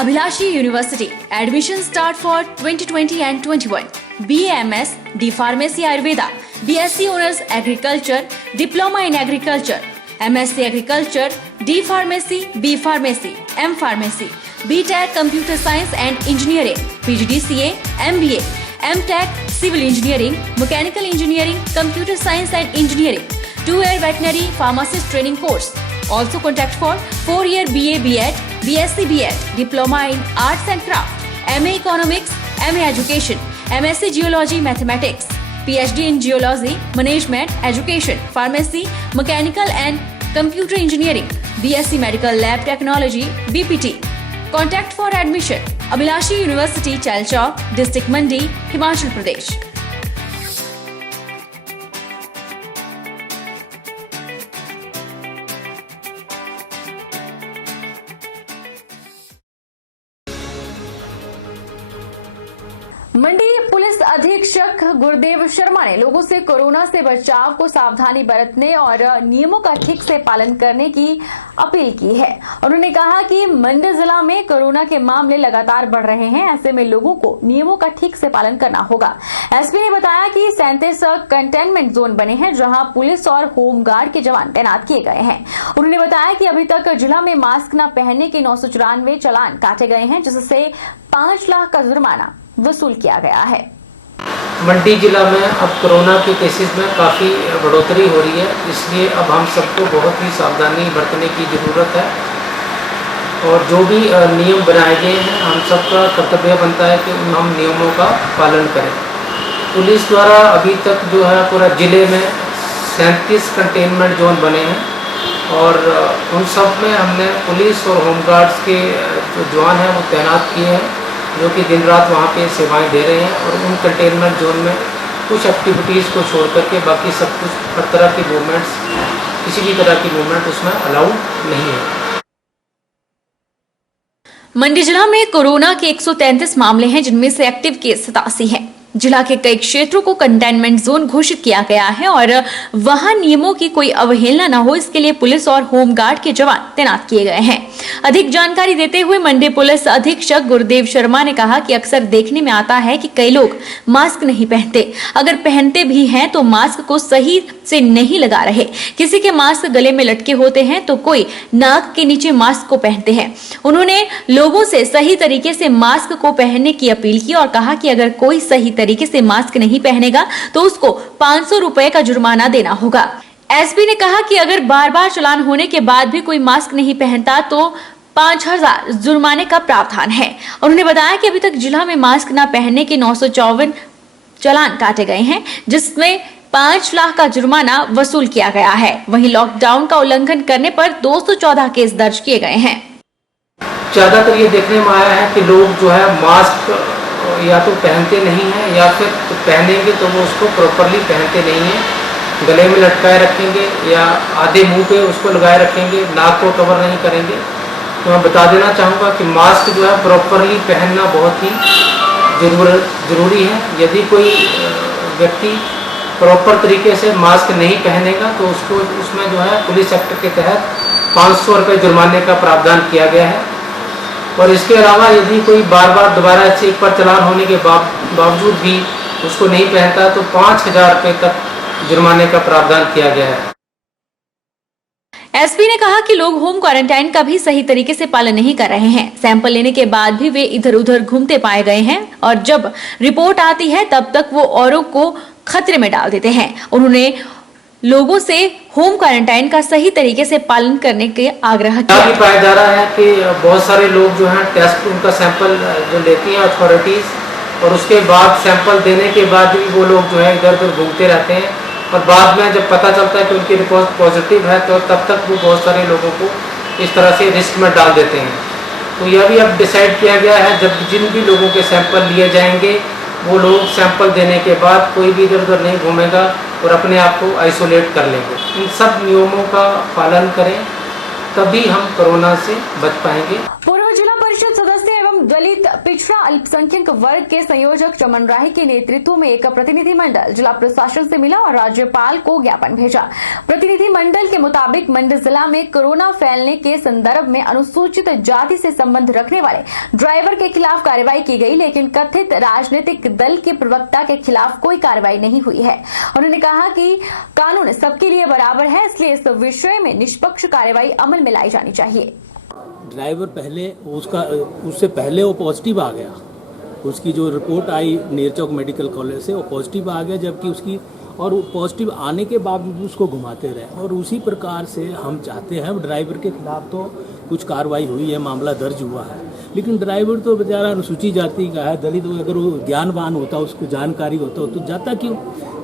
Abhilashi University. Admission start for 2020 and 21. BAMS, D Pharmacy Ayurveda, BSc Honors Agriculture, Diploma in Agriculture, MSc Agriculture, D Pharmacy, B Pharmacy, M Pharmacy, BTech Computer Science and Engineering, PGDCA, MBA, MTech Civil Engineering, Mechanical Engineering, Computer Science and Engineering, 2-year Veterinary Pharmacist Training Course. Also contact for 4-year BA BEd, BSc BEd, Diploma in Arts and Craft, MA Economics, MA Education, MSc Geology Mathematics, PhD in Geology, Management, Education, Pharmacy, Mechanical and Computer Engineering, BSc Medical Lab Technology, BPT. Contact for admission. Abhilashi University, Chalchawk, District Mandi, Himachal Pradesh. Mandi police अधीक्षक गुरदेव शर्मा ने लोगों से corona से बचाव को सावधानी बरतने और नियमों का ठीक से पालन करने की अपील की है। उन्होंने कहा कि मंडी जिला में कोरोना के मामले लगातार बढ़ रहे हैं, ऐसे में लोगों को नियमों का ठीक से पालन करना होगा। एसपी ने बताया कि 37 कंटेनमेंट जोन बने हैं, जहां पुलिस और होमगार्ड के जवान तैनात किए गए हैं। उन्होंने बताया कि अभी तक जिला में मास्क न पहनने के 994 चालान काटे गए हैं, जिससे 5 लाख का जुर्माना वसूल किया गया है। मंडी जिला में अब कोरोना के केसेस में काफ़ी बढ़ोतरी हो रही है, इसलिए अब हम सबको बहुत ही सावधानी बरतने की ज़रूरत है और जो भी नियम बनाए गए हैं हम सबका कर्तव्य बनता है कि हम नियमों का पालन करें। पुलिस द्वारा अभी तक जो है पूरा ज़िले में 37 कंटेनमेंट जोन बने हैं और उन सब में हमने पुलिस और होमगार्ड्स के जो जवान हैं वो तैनात किए हैं, जो कि दिन रात वहाँ पे सेवाएं दे रहे हैं और उन कंटेनमेंट जोन में कुछ एक्टिविटीज़ को छोड़ करके बाकी सब कुछ हर तरह की मूवमेंट्स, किसी भी तरह की मूवमेंट उसमें अलाउड नहीं है। मंडी जिला में कोरोना के 133 मामले हैं, जिनमें से एक्टिव केस 87 हैं। जिला के कई क्षेत्रों को कंटेनमेंट जोन घोषित किया गया है और वहां नियमों की कोई अवहेलना न हो, इसके लिए पुलिस और होमगार्ड के जवान तैनात किए गए हैं। अधिक जानकारी देते हुए मंडी पुलिस अधीक्षक गुरदेव शर्मा ने कहा कि अक्सर देखने में आता है कि कई लोग मास्क नहीं पहनते, अगर पहनते भी हैं तो मास्क को सही से नहीं लगा रहे। किसी के मास्क गले में लटके होते हैं तो कोई नाक के नीचे मास्क को पहनते हैं। उन्होंने लोगों से सही तरीके से मास्क को पहनने की अपील की और कहा कि अगर कोई सही तरीके से मास्क नहीं पहनेगा तो उसको 500 रुपए का जुर्माना देना होगा। एसपी ने कहा कि अगर बार बार चालान होने के बाद भी कोई मास्क नहीं पहनता तो 5000 जुर्माने का प्रावधान है। उन्होंने बताया कि अभी तक जिला में मास्क न पहनने के 954 चालान काटे गए हैं, जिसमें 5 लाख का जुर्माना वसूल किया गया है। वहीं लॉकडाउन का उल्लंघन करने पर 214 केस दर्ज किए गए हैं। ज्यादातर ये देखने में आया है कि लोग जो है मास्क या तो पहनते नहीं हैं या फिर पहनेंगे तो वो उसको प्रॉपरली पहनते नहीं हैं, गले में लटकाए रखेंगे या आधे मुंह पे उसको लगाए रखेंगे, नाक को कवर नहीं करेंगे। तो मैं बता देना चाहूँगा कि मास्क जो है प्रॉपरली पहनना बहुत ही ज़रूरी है। यदि कोई व्यक्ति प्रॉपर तरीके से मास्क नहीं पहनेगा तो उसको उसमें जो है पुलिस एक्ट के तहत 500 रुपये जुर्माने का प्रावधान किया गया है। और इसके अलावा यदि कोई बार बार दोबारा से एक बार चालान होने के बावजूद भी उसको नहीं पहनता तो 5000 रुपये तक जुर्माने का प्रावधान किया गया है। एसपी ने कहा कि लोग होम क्वारंटाइन का भी सही तरीके से पालन नहीं कर रहे हैं। सैंपल लेने के बाद भी वे इधर उधर घूमते पाए गए हैं और जब रिपोर्ट आती है तब तक वो औरों को खतरे में डाल देते हैं। उन्होंने लोगों से होम क्वारंटाइन का सही तरीके से पालन करने के आग्रह किया। भी पाया जा रहा है कि बहुत सारे लोग जो हैं टेस्ट उनका सैंपल जो लेती हैं अथॉरिटीज़ और उसके बाद सैंपल देने के बाद भी वो लोग जो है इधर उधर घूमते रहते हैं और बाद में जब पता चलता है कि उनकी रिपोर्ट पॉजिटिव है तो तब तक वो बहुत सारे लोगों को इस तरह से रिस्क में डाल देते हैं। तो यह भी अब डिसाइड किया गया है, जब जिन भी लोगों के सैंपल लिए जाएंगे वो लोग सैंपल देने के बाद कोई भी इधर उधर नहीं घूमेगा और अपने आप को आइसोलेट कर लेंगे। इन सब नियमों का पालन करें, तभी हम कोरोना से बच पाएंगे। पूर्व जिला परिषद सदस्य एवं एवं दलित पिछड़ा अल्पसंख्यक वर्ग के संयोजक चमन राही के नेतृत्व में एक प्रतिनिधिमंडल जिला प्रशासन से मिला और राज्यपाल को ज्ञापन भेजा। प्रतिनिधिमंडल के मुताबिक मंडी जिला में कोरोना फैलने के संदर्भ में अनुसूचित जाति से संबंध रखने वाले ड्राइवर के खिलाफ कार्रवाई की गई, लेकिन कथित राजनीतिक दल के प्रवक्ता के खिलाफ कोई कार्रवाई नहीं हुई है। उन्होंने कहा कि कानून सबके लिए बराबर है, इसलिए इस विषय में निष्पक्ष कार्रवाई अमल में लाई जानी चाहिए। ड्राइवर पहले उससे पहले वो पॉजिटिव आ गया, उसकी जो रिपोर्ट आई नेरचौक मेडिकल कॉलेज से वो पॉजिटिव आ गया, जबकि उसकी और पॉजिटिव आने के बावजूद उसको घुमाते रहे। और उसी प्रकार से हम चाहते हैं ड्राइवर के खिलाफ तो कुछ कार्रवाई हुई है, मामला दर्ज हुआ है, लेकिन ड्राइवर तो बेचारा अनुसूचित जाति का है, दलित, अगर वो ज्ञानवान होता, उसको जानकारी होता तो जाता क्यों।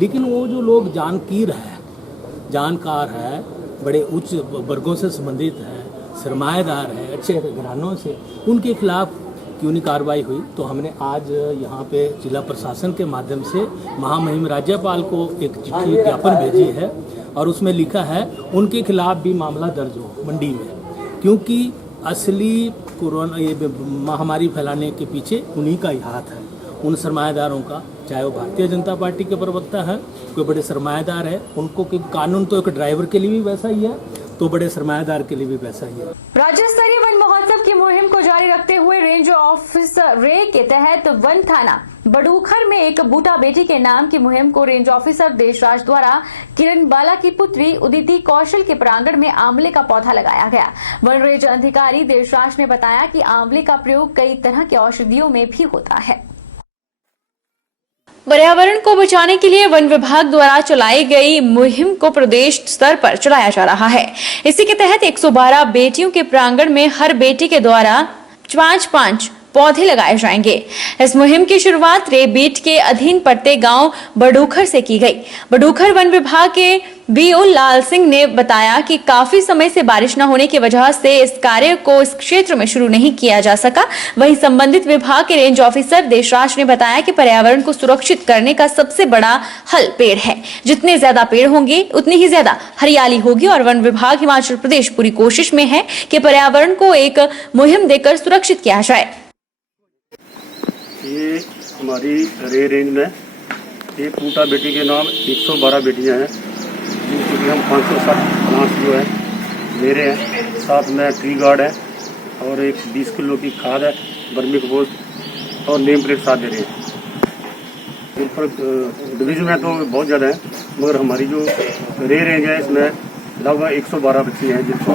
लेकिन वो जो लोग जानकार है, बड़े उच्च वर्गों से संबंधित है, सरमाएदार है, अच्छे घरानों से, उनके खिलाफ क्यों नहीं कार्रवाई हुई। तो हमने आज यहाँ पे जिला प्रशासन के माध्यम से महामहिम राज्यपाल को एक चिट्ठी ज्ञापन भेजी है और उसमें लिखा है उनके खिलाफ भी मामला दर्ज हो मंडी में, क्योंकि असली कोरोना ये महामारी फैलाने के पीछे उन्हीं का ही हाथ है, उन सरमाएदारों का, चाहे वो भारतीय जनता पार्टी के प्रवक्ता है, कोई बड़े सरमाएदार है, उनको कि कानून तो एक ड्राइवर के लिए भी वैसा ही है, तो बड़े सरमाएदार के लिए भी वैसा ही है। राज्य स्तरीय वन महोत्सव की मुहिम को जारी रखते हुए रेंज ऑफिसर रे के तहत वन थाना बडूखर में एक बूटा बेटी के नाम की मुहिम को रेंज ऑफिसर देशराज द्वारा किरण बाला की पुत्री उदिति कौशल के प्रांगण में आंवले का पौधा लगाया गया। वन रेंज अधिकारी देशराज ने बताया कि आंवले का प्रयोग कई तरह के औषधियों में भी होता है। पर्यावरण को बचाने के लिए वन विभाग द्वारा चलाई गई मुहिम को प्रदेश स्तर पर चलाया जा रहा है। इसी के तहत 112 बेटियों के प्रांगण में हर बेटी के द्वारा 5-5 पौधे लगाए जाएंगे। इस मुहिम की शुरुआत रेबीट के अधीन पड़ते गांव बडूखर से की गई। बडूखर वन विभाग के बीओ लाल सिंह ने बताया कि काफी समय से बारिश न होने की वजह से इस कार्य को इस क्षेत्र में शुरू नहीं किया जा सका। वहीं संबंधित विभाग के रेंज ऑफिसर देशराज ने बताया कि पर्यावरण को सुरक्षित करने का सबसे बड़ा हल पेड़ है। जितने ज्यादा पेड़ होंगे उतनी ही ज्यादा हरियाली होगी और वन विभाग हिमाचल प्रदेश पूरी कोशिश में है कि पर्यावरण को एक मुहिम देकर सुरक्षित किया जाए। ये हमारी रे रेंज में एक बूटा बेटी के नाम 112 बेटियां हैं, जिनकी हम 560 प्लांट्स जो है ले रहे हैं। साथ में ट्री गार्ड है और एक 20 किलो की खाद है, वर्मी कंपोस्ट और नेम प्लेट साथ दे रहे हैं। इन पर डिवीजन में तो बहुत ज़्यादा है, मगर हमारी जो रे रेंज है इसमें लगभग 112 बच्चे हैं, जिनको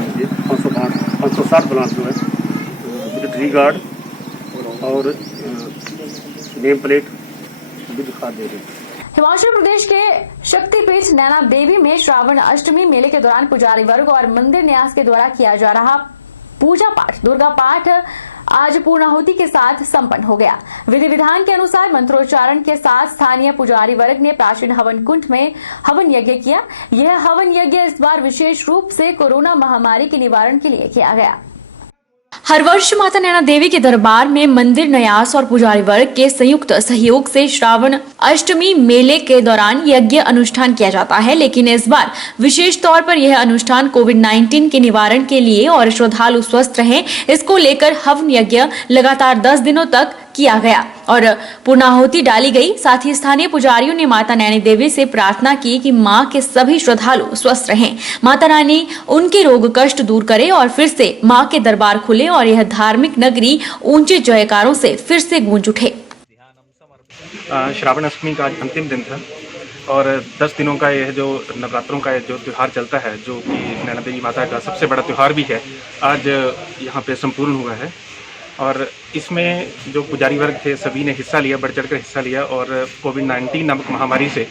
560 प्लांट्स जो है ट्री गार्ड और नेम प्लेट भी दिखा दे रहे हैं। हिमाचल प्रदेश के शक्तिपीठ नैना देवी में श्रावण अष्टमी मेले के दौरान पुजारी वर्ग और मंदिर न्यास के द्वारा किया जा रहा पूजा पाठ दुर्गा पाठ आज पूर्णाहुति के साथ संपन्न हो गया। विधि विधान के अनुसार मंत्रोच्चारण के साथ स्थानीय पुजारी वर्ग ने प्राचीन हवन कुंड में हवन यज्ञ किया। यह हवन यज्ञ इस बार विशेष रूप से कोरोना महामारी के निवारण के लिए किया गया। हर वर्ष माता नैना देवी के दरबार में मंदिर न्यास और पुजारी वर्ग के संयुक्त सहयोग से श्रावण अष्टमी मेले के दौरान यज्ञ अनुष्ठान किया जाता है, लेकिन इस बार विशेष तौर पर यह अनुष्ठान कोविड-19 के निवारण के लिए और श्रद्धालु स्वस्थ रहें, इसको लेकर हवन यज्ञ लगातार 10 दिनों तक किया गया और पूर्णाहुति डाली गई। साथ ही स्थानीय पुजारियों ने माता नैना देवी से प्रार्थना की कि मां के सभी श्रद्धालु स्वस्थ रहें, माता रानी उनके रोग कष्ट दूर करे और फिर से मां के दरबार खुले और यह धार्मिक नगरी ऊंचे जयकारों से फिर से गूंज उठे। श्रावण अष्टमी का आज अंतिम दिन था और 10 दिनों का यह जो नवरात्रों का जो त्यौहार चलता है, जो कि नैना देवी माता का सबसे बड़ा त्यौहार भी है, आज यहाँ पे संपूर्ण हुआ है। और इसमें जो पुजारी वर्ग थे सभी ने हिस्सा लिया, बढ़ चढ़कर हिस्सा लिया और कोविड-19 नामक महामारी से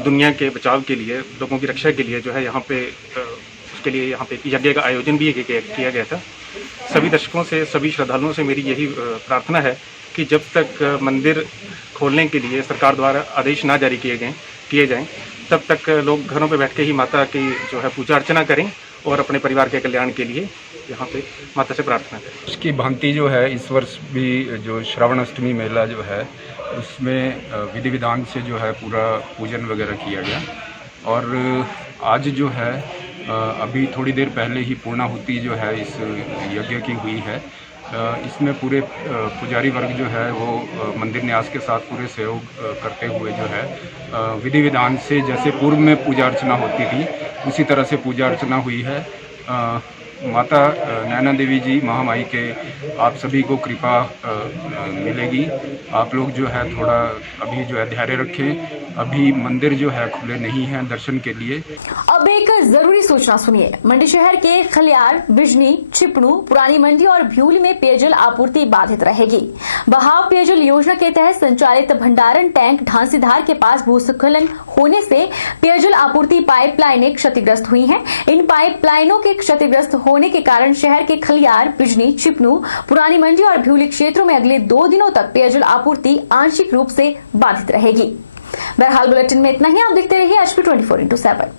दुनिया के बचाव के लिए, लोगों की रक्षा के लिए जो है यहाँ पे उसके लिए यहाँ पे यज्ञ का आयोजन भी किया गया था। सभी दर्शकों से, सभी श्रद्धालुओं से मेरी यही प्रार्थना है कि जब तक मंदिर खोलने के लिए सरकार द्वारा आदेश ना जारी किए जाएं, तब तक लोग घरों पे बैठ के ही माता की जो है पूजा अर्चना करें और अपने परिवार के कल्याण के लिए यहाँ पे माता से प्रार्थना करें। उसकी भांति जो है इस वर्ष भी जो श्रावण अष्टमी मेला जो है उसमें विधि विधान से जो है पूरा पूजन वगैरह किया गया और आज जो है अभी थोड़ी देर पहले ही पूर्णाहुति जो है इस यज्ञ की हुई है इसमें पूरे पुजारी वर्ग जो है वो मंदिर न्यास के साथ पूरे सहयोग करते हुए जो है विधि विधान से जैसे पूर्व में पूजा अर्चना होती थी उसी तरह से पूजा अर्चना हुई है। माता नैना देवी जी महामाई के आप सभी को कृपा मिलेगी। आप लोग जो है थोड़ा अभी जो है धैर्य रखें, अभी मंदिर जो है खुले नहीं हैं दर्शन के लिए। अब एक जरूरी सूचना सुनिए। मंडी शहर के खलियार, बिजनी, छिपणु, पुरानी मंडी और भ्यूली में पेयजल आपूर्ति बाधित रहेगी। बहाव पेयजल योजना के तहत संचालित भंडारण टैंक ढांसीधार के पास भूस्खलन होने से पेयजल आपूर्ति पाइपलाइनें क्षतिग्रस्त हुई हैं। इन पाइपलाइनों के क्षतिग्रस्त होने के कारण शहर के खलियार, बिजनी, छिपणु, पुरानी मंडी और भ्यूली क्षेत्रों में अगले 2 दिनों तक पेयजल आपूर्ति आंशिक रूप से बाधित रहेगी। बहरहाल बुलेटिन में इतना ही। आप देखते रहिए HP 24/7।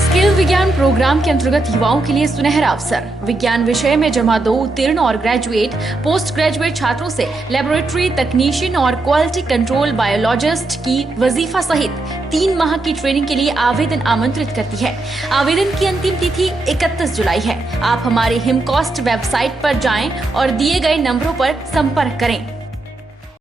स्किल विज्ञान प्रोग्राम के अंतर्गत युवाओं के लिए सुनहरा अवसर। विज्ञान विषय में जमा 2 उत्तीर्ण और ग्रेजुएट, पोस्ट ग्रेजुएट छात्रों से लेबोरेटरी तकनीशियन और क्वालिटी कंट्रोल बायोलॉजिस्ट की वजीफा सहित 3 माह की ट्रेनिंग के लिए आवेदन आमंत्रित करती है। आवेदन की अंतिम तिथि 31 जुलाई है। आप हमारे हिमकॉस्ट वेबसाइट पर जाएं और दिए गए नंबरों पर संपर्क करें।